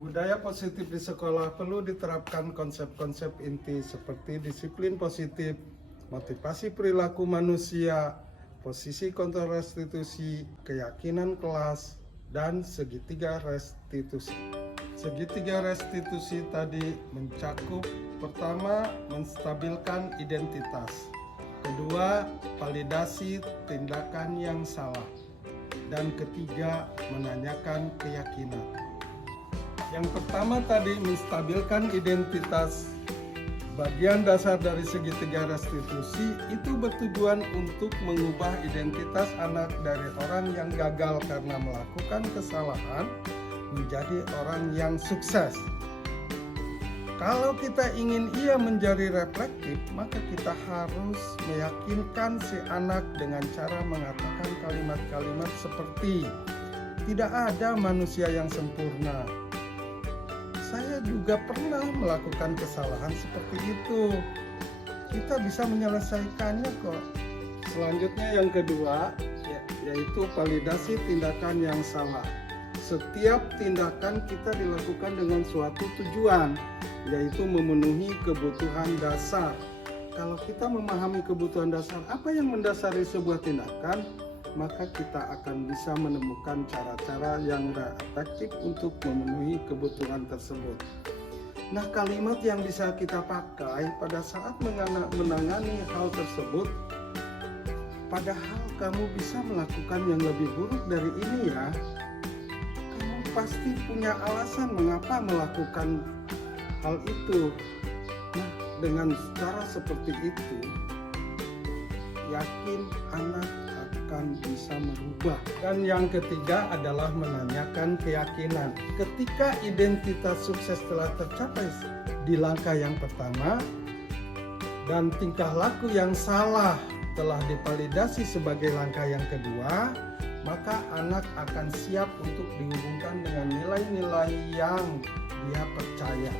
Budaya positif di sekolah perlu diterapkan konsep-konsep inti seperti disiplin positif, motivasi perilaku manusia, posisi kontrol restitusi, keyakinan kelas, dan segitiga restitusi. Segitiga restitusi tadi mencakup pertama, menstabilkan identitas, kedua, validasi tindakan yang salah, dan ketiga, menanyakan keyakinan. Yang pertama tadi menstabilkan identitas. Bagian dasar dari segitiga restitusi itu bertujuan untuk mengubah identitas anak dari orang yang gagal karena melakukan kesalahan menjadi orang yang sukses. Kalau kita ingin ia menjadi reflektif, maka kita harus meyakinkan si anak dengan cara mengatakan kalimat-kalimat seperti tidak ada manusia yang sempurna. Saya juga pernah melakukan kesalahan seperti itu. Kita bisa menyelesaikannya kok. Selanjutnya yang kedua, yaitu validasi tindakan yang salah. Setiap tindakan kita dilakukan dengan suatu tujuan, yaitu memenuhi kebutuhan dasar. Kalau kita memahami kebutuhan dasar, apa yang mendasari sebuah tindakan, maka kita akan bisa menemukan cara-cara yang efektif untuk memenuhi kebutuhan tersebut. Nah, kalimat yang bisa kita pakai pada saat menangani hal tersebut, padahal kamu bisa melakukan yang lebih buruk dari ini ya. Kamu pasti punya alasan mengapa melakukan hal itu. Nah, dengan cara seperti itu, yakin anak akan bisa merubah. Dan yang ketiga adalah menanyakan keyakinan. Ketika identitas sukses telah tercapai di langkah yang pertama dan tingkah laku yang salah telah divalidasi sebagai langkah yang kedua, maka anak akan siap untuk dihubungkan dengan nilai-nilai yang dia percaya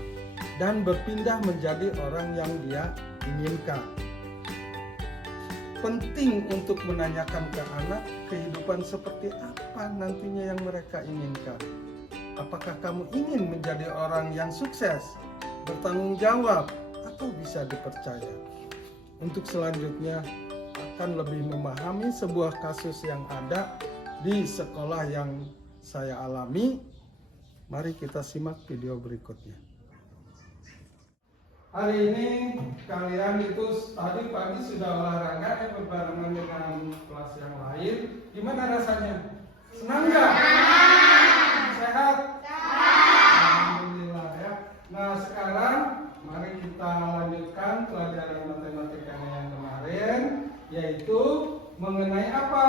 dan berpindah menjadi orang yang dia inginkan. Penting untuk menanyakan ke anak kehidupan seperti apa nantinya yang mereka inginkan. Apakah kamu ingin menjadi orang yang sukses, bertanggung jawab, atau bisa dipercaya? Untuk selanjutnya akan lebih memahami sebuah kasus yang ada di sekolah yang saya alami. Mari kita simak video berikutnya. Hari ini kalian itu tadi pagi sudah olahraga ya berbarengan dengan kelas yang lain. Gimana rasanya? Senang nggak? Sehat? Alhamdulillah ya. Nah, sekarang mari kita lanjutkan pelajaran matematika yang kemarin, yaitu mengenai apa?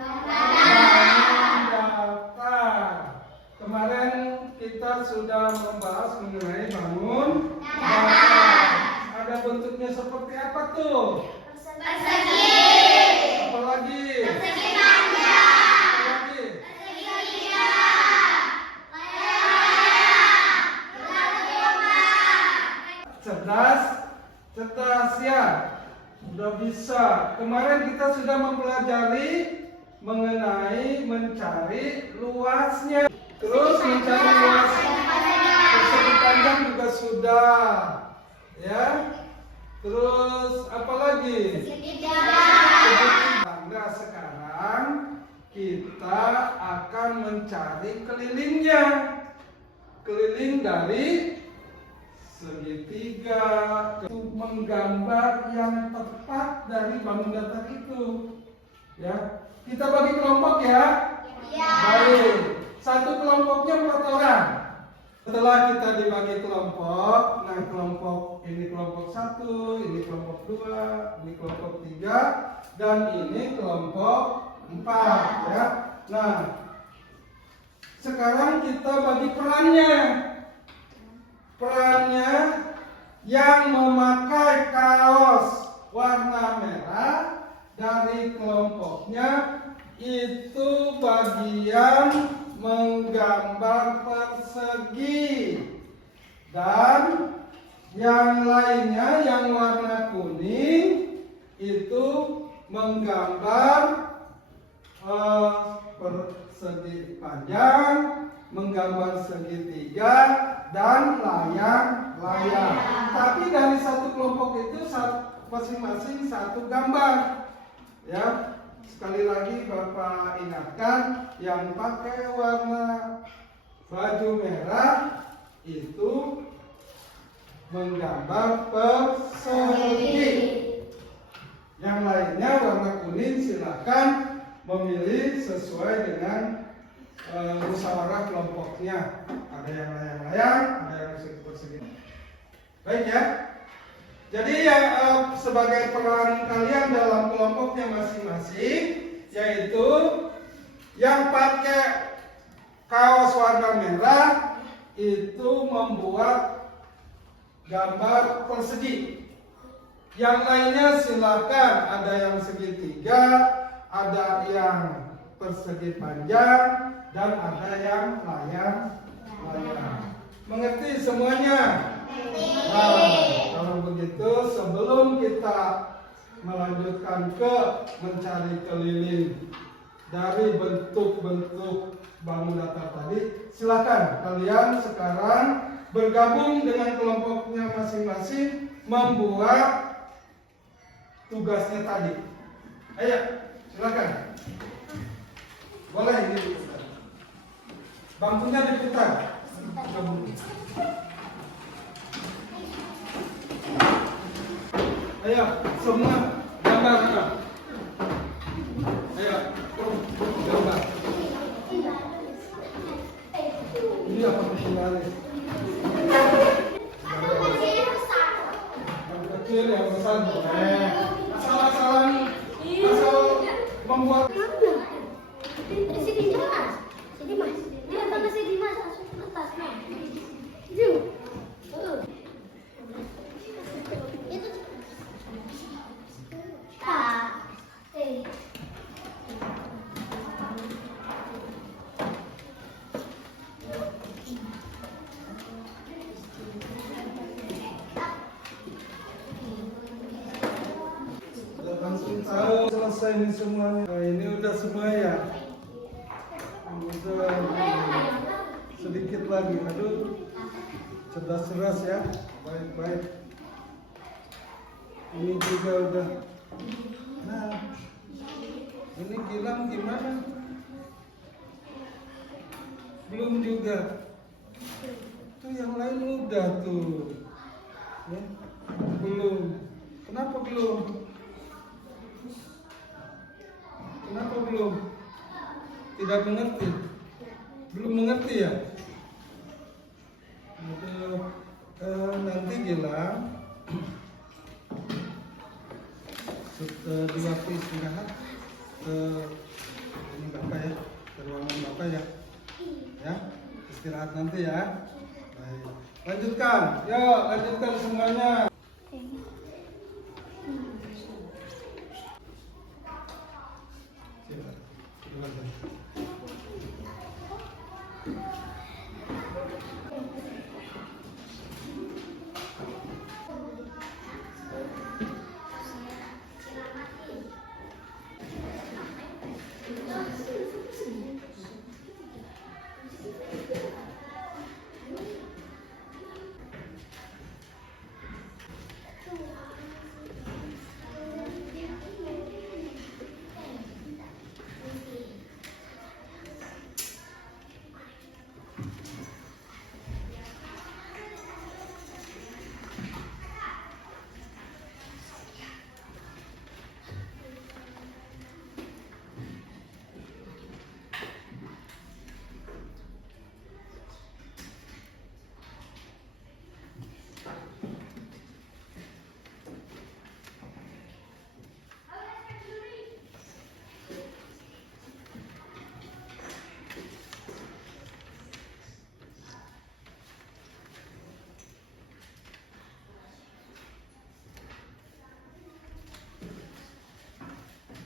Bangun daftar. Kemarin kita sudah membahas mengenai bangun daftar. Ada bentuknya seperti apa tuh? Persegi. Apa lagi? Persegi panjang. Apa lagi? Persegi liar. Layar. Cerdas, cerdas ya. Sudah bisa. Kemarin kita sudah mempelajari mengenai mencari luasnya. Terus mencari luas persegi panjang juga sudah. Ya. Terus apa lagi? Segitiga. Nah, sekarang kita akan mencari kelilingnya. Keliling dari segitiga untuk menggambar yang tepat dari bangun datar itu. Ya, kita bagi kelompok ya. Ya. Baik, satu kelompoknya 4 orang. Setelah kita dibagi kelompok, nah kelompok ini kelompok 1, ini kelompok 2, ini kelompok 3, dan ini kelompok 4 ya. Nah, sekarang kita bagi perannya. Perannya yang memakai kaos warna merah dari kelompoknya itu bagian menggambar persegi, dan yang lainnya yang warna kuning itu menggambar persegi panjang. menggambar segitiga dan layang-layang. Tapi dari satu kelompok itu masing-masing satu gambar. Ya, sekali lagi Bapak ingatkan, yang pakai warna baju merah itu menggambar persegi. Yang lainnya warna kuning silakan memilih sesuai dengan musyawarah kelompoknya. Ada yang layang-layang, ada yang persegi. Baik ya. Jadi yang sebagai peran kalian dalam kelompoknya masing-masing, yaitu yang pakai kaos warna merah itu membuat gambar persegi. Yang lainnya silakan, ada yang segitiga, ada yang persegi panjang, dan ada yang layang-layang. Mengerti semuanya? Nah, kalau begitu sebelum kita melanjutkan ke mencari keliling dari bentuk-bentuk bangun datar tadi, silakan kalian sekarang bergabung dengan kelompoknya masing-masing membuat tugasnya tadi. Ayo, silakan. Boleh ini diputar. Bangkunya diputar. Ayo, semua gambar. Ayo, gambar. Ini apa kesimpulannya? Yang kecil, yang besar boleh. Asal membuat. Sini mas, dia tambah sini mas, masuk ke atas mas. Itu. Langsung tahu selesai ini semuanya. Nah, ini udah semua ya. Udah sedikit lagi. Aduh, cerdas ya. Baik. Ini juga udah. Nah, ini Gilang gimana? Belum juga. Tuh yang lain udah tuh. Ya, belum. Kenapa belum? Kenapa belum? Tidak mengerti? Belum mengerti ya? Nanti Gilang di waktu istirahat ini Bapak ya, ke ruangan Bapak ya. Ya, istirahat nanti ya. Baik. Lanjutkan. Yuk, lanjutkan semuanya.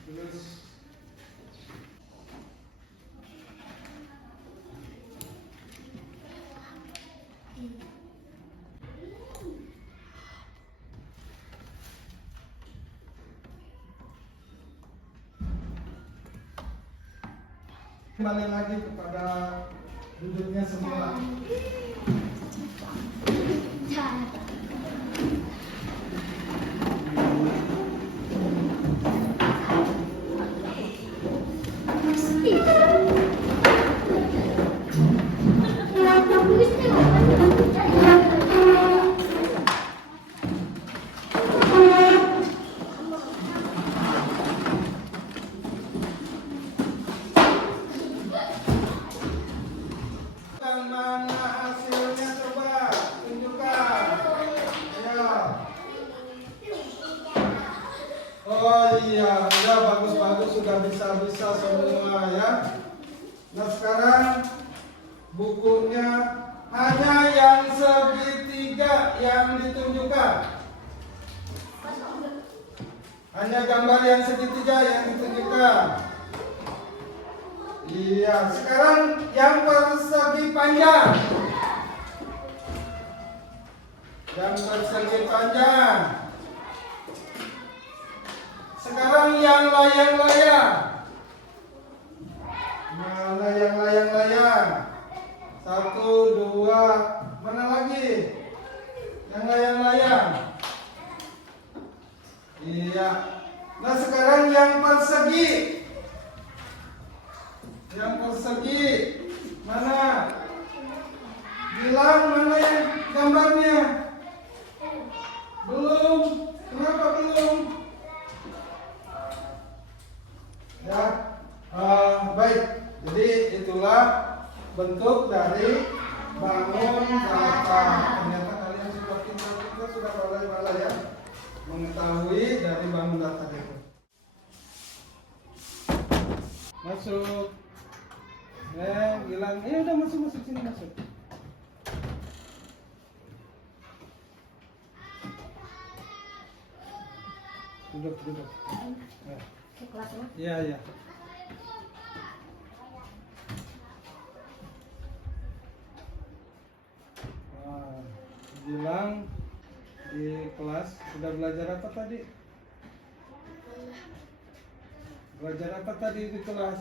Terus kembali lagi kepada Duduknya semua. Mana hasilnya coba tunjukkan. Ya. Oh iya, udah bagus-bagus, sudah bisa-bisa semua ya. Nah sekarang bukunya hanya yang segitiga yang ditunjukkan. Hanya gambar yang segitiga yang ditunjukkan. Iya, sekarang yang persegi panjang. Yang persegi panjang. Sekarang yang layang-layang. Mana yang layang-layang? 1, 2, mana lagi? Yang layang-layang. Iya. Nah sekarang yang persegi. Yang persegi mana? Bilang mana yang gambarnya? Belum. Kenapa belum? Ya, baik. Jadi itulah bentuk dari bangun data. Ternyata kalian sudah pandai ya mengetahui dari bangun data itu. Masuk. Bilang, udah masuk sini masuk. Duduk. Iya. Bilang di kelas sudah belajar apa tadi? Belajar apa tadi di kelas?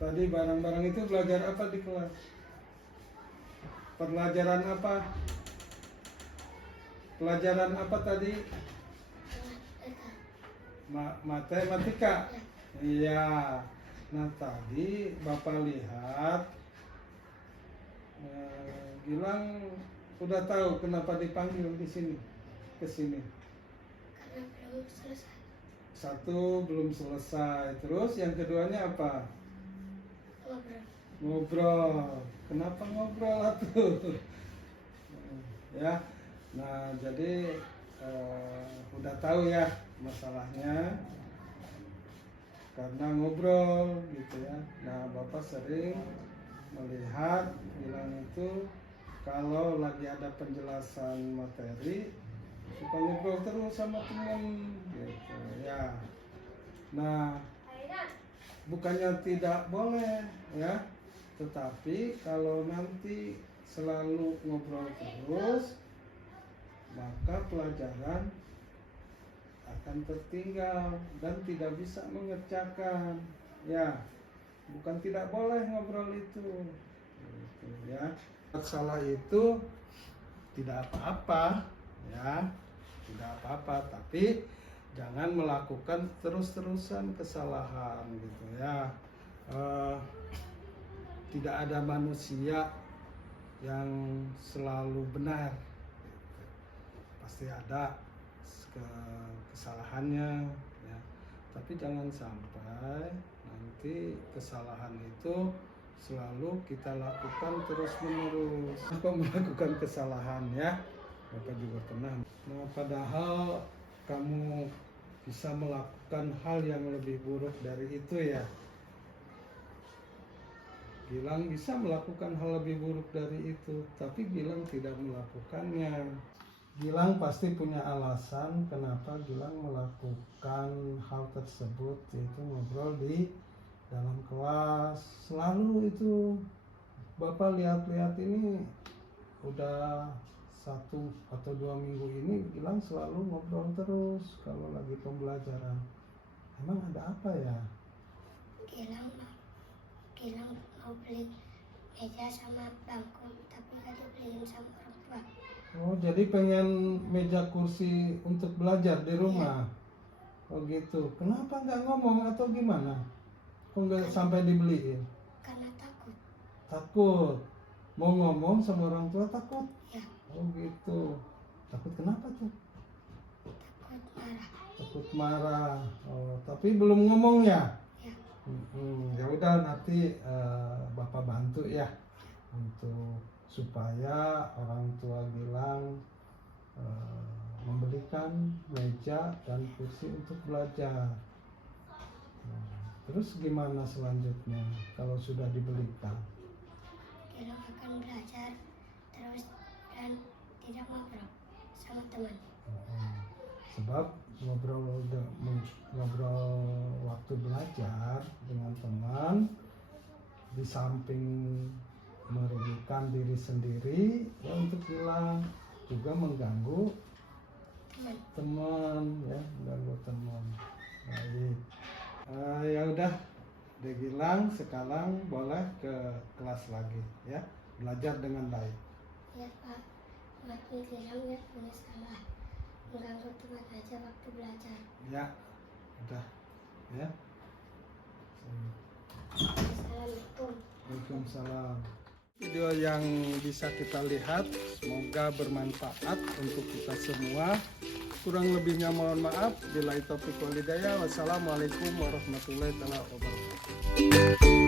Tadi barang-barang itu belajar apa di kelas? Pelajaran apa? Pelajaran apa tadi? Matematika. Iya. Nah tadi Bapak lihat, Gilang udah tahu kenapa dipanggil di sini, ke sini. Karena belum selesai. 1 belum selesai. Terus yang keduanya apa? Ngobrol. Kenapa ngobrol atuh? Ya. Nah, jadi udah tahu ya masalahnya karena ngobrol gitu ya. Nah, Bapak sering melihat Gilang itu kalau lagi ada penjelasan materi suka ngobrol terus sama teman gitu ya. Nah, bukannya tidak boleh ya, tetapi kalau nanti selalu ngobrol terus maka pelajaran akan tertinggal dan tidak bisa mengerjakan ya. Bukan tidak boleh ngobrol itu gitu, ya. Salah itu tidak apa-apa ya, tidak apa-apa, tapi jangan melakukan terus-terusan kesalahan gitu ya. Tidak ada manusia yang selalu benar gitu. Pasti ada kesalahannya ya. Tapi jangan sampai nanti kesalahan itu selalu kita lakukan terus-menerus. Bapak melakukan kesalahan ya, Bapak juga pernah. Nah, padahal kamu bisa melakukan hal yang lebih buruk dari itu ya. Gilang bisa melakukan hal lebih buruk dari itu, tapi Gilang tidak melakukannya. Gilang pasti punya alasan kenapa Gilang melakukan hal tersebut, yaitu ngobrol di dalam kelas. Selalu itu Bapak lihat-lihat ini udah 1 atau 2 minggu ini Gilang selalu ngobrol terus kalau lagi pembelajaran. Emang ada apa ya? Gilang mau beli meja sama bangku, tapi gak dibeliin sama orang tua. Oh, jadi pengen meja kursi untuk belajar di rumah? Oh gitu. Kenapa nggak ngomong atau gimana? Kok nggak sampai dibeliin? Karena takut. Takut. Mau ngomong sama orang tua takut? Ya, Oh gitu. Takut kenapa tuh? takut marah. Takut marah. Oh, tapi belum ngomong ya? Ya, Ya udah nanti Bapak bantu ya untuk supaya orang tua Gilang membelikan meja dan kursi untuk belajar. Terus gimana selanjutnya kalau sudah dibelikan? Gilang akan belajar terus dan tidak ngobrol sama teman. Sebab ngobrol waktu belajar dengan teman di samping merugikan diri sendiri ya untuk Gilang juga mengganggu teman ya, mengganggu teman. Baik. Ya udah, De Gilang sekarang boleh ke kelas lagi ya, belajar dengan baik. Ya Pak, makin Gilang ya punya salah. Mengganggu teman aja waktu belajar. Ya, udah ya. Assalamualaikum. Waalaikumsalam. Video yang bisa kita lihat semoga bermanfaat untuk kita semua. Kurang lebihnya mohon maaf. Billahi taufiq wal hidayah. Wassalamualaikum warahmatullahi wabarakatuh.